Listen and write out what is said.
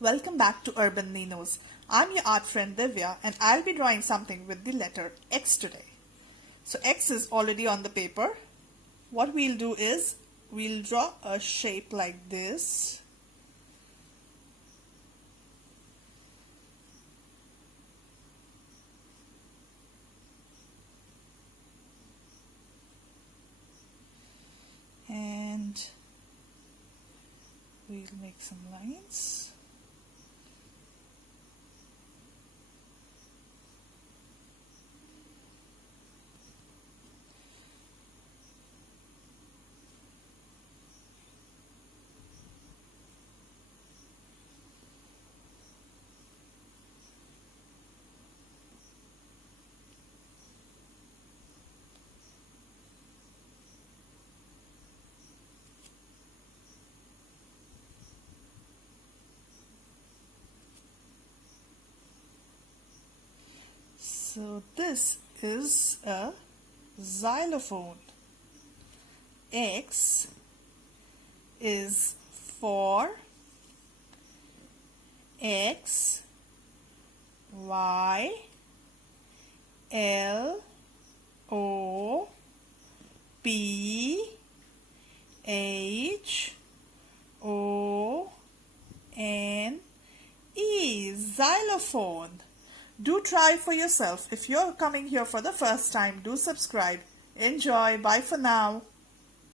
Welcome back to Urban Ninos. I'm your art friend Divya and I'll be drawing something with the letter X today. So X is already on the paper. What we'll do is we'll draw a shape like this. And we'll make some lines. So this is a xylophone. X is for X, Y, L, O, P, H, O, N, E. Xylophone. Do try for yourself. If you're coming here for the first time, do subscribe. Enjoy. Bye for now.